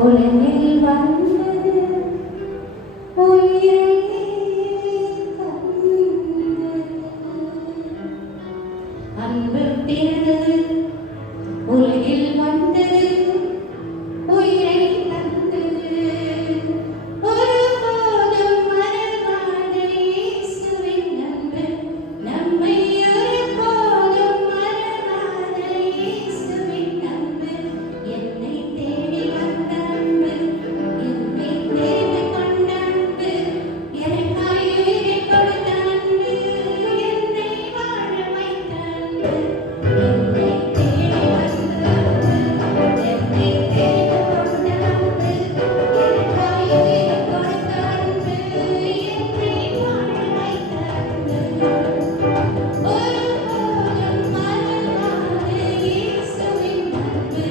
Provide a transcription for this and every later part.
உலகில் வந்தது உயிரை தந்தது அன்பு பிறந்தது உலகில் வந்தது உயிரை தந்தது ஒருபோதும் மறவாத இயேசுவின் அன்பு நம்மை ஒருபோதும் மறவாத இயேசுவின் அன்பு என்னை தேடி வந்த அன்பு என்னை தேடி கொண்ட அன்பு எனக்காய் உயிரை கொடுத்த அன்பு என்னை வாழ வைத்த அன்பு என்னை தேடி வந்த அன்பு என்னை தேடி கொண்ட அன்பு எனக்காய் உயிரை கொடுத்த அன்பு என்னை வாழ வைத்த அன்பு ஒருபோதும் மறவாத இயேசுவின் அன்பு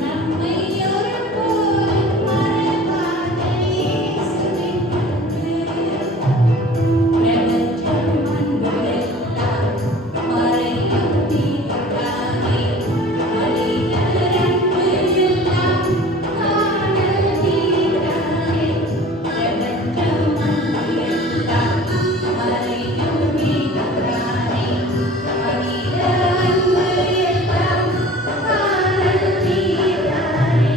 நம்மை ஒருபோதும் மறவாத இயேசுவின் அன்பு பிரபஞ்சம் அன்புமெல்லாம் மறையும் தீர்க்கானே மனிதர் அன்பு எல்லாம் காணல் நீரானே பிரபஞ்சம் அன்புமெல்லாம் மறையும் தீர்க்கானே மனிதர் அன்பு எல்லாம் காணல் நீரானே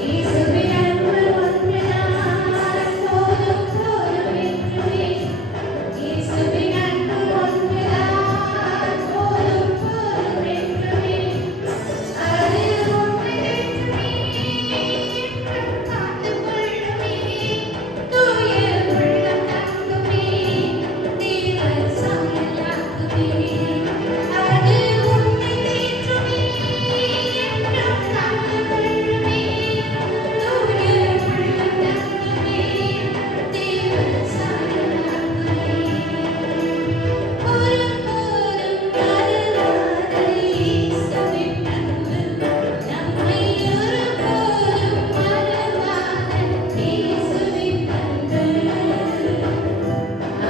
இயேசுவின் அன்பு ஒன்றுதான் போதும் போதும் என்றுமே இயேசுவின் அன்பு ஒன்றுதான் போதும் போதும் என்றுமே அது ஒன்று என்றுமே என்றும் காத்துக் கொள்ளுமே தூய உள்ளம் தங்குமே தேவன் சாயலாகுமே அது உன்னை தேற்றுமே என்றும் காத்துக் கொள்ளுமே தூய உள்ளம் தங்குமே தேவன் சாயலாகுமே ஒருபோதும் மறவாத இயேசுவின் அன்பு நம்மை ஒருபோதும் மறவாத இயேசுவின் அன்பு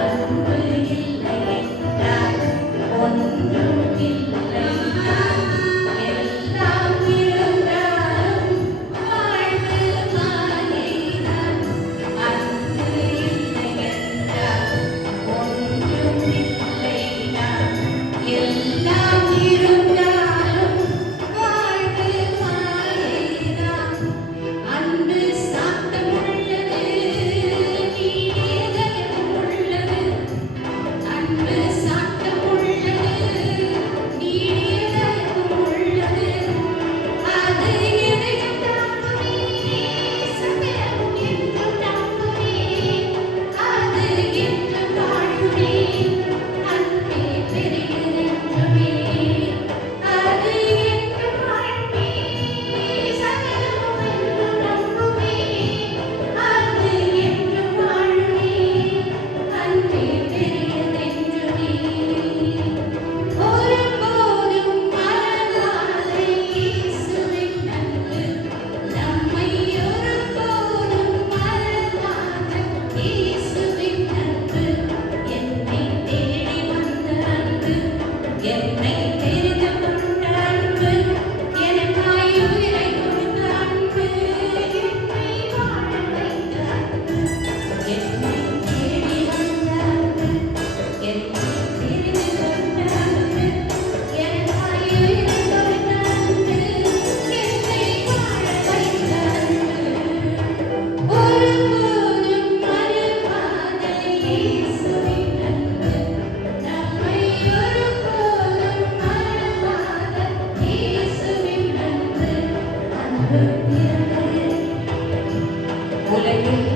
அன்பு இல்லை என்றால் ஒன்றும் இல்லை எல்லாம் இருந்தாலும் வாழ்வு மாயைதான் அன்பு இல்லை என்றால் ஒன்றும் இல்லைதான் எல்லாம் இருந்தாலும் வாழ்வு மாயைதான் அன்பு சாத்தமுள்ளது நீடியதயம் உள்ளது அன்பு சாத்தமுள்ளது நீடியதயம் உள்ளது அது எதையும் தாங்குமே சகலம் என்றும் தாங்குமே அது என்றும் வாழுமே அன்பே பெரியதென்றுமே அது என்றும் வாழுமே சகலம் என்றும் நம்புமே அது என்றும் வாழுமே அன்பே பெரியதென்றுமே ஒருபோதும் மறவாத இயேசுவின் அன்பு நம்மை ஒருபோதும் மறவாத இயேசுவின் அன்பு என்னை தேடி வந்த அன்பு என்னை தெரிந்து கொண்ட அன்பு எனக்காய் உயிரை கொடுத்த அன்பு என்னை வாழ வைத்த அன்பு என்னை தேடி வந்த அன்பு என்னை தெரிந்து கொண்ட அன்பு எனக்காய் உயிரை கொடுத்த அன்பு என்னை வாழ வைத்த அன்பு ஒருபோதும் மறவாத இயேசுவின் அன்பு நம்மை ஒருபோதும் மறவாத இயேசுவின் அன்பு அன்பு பிறந்தது உலகில்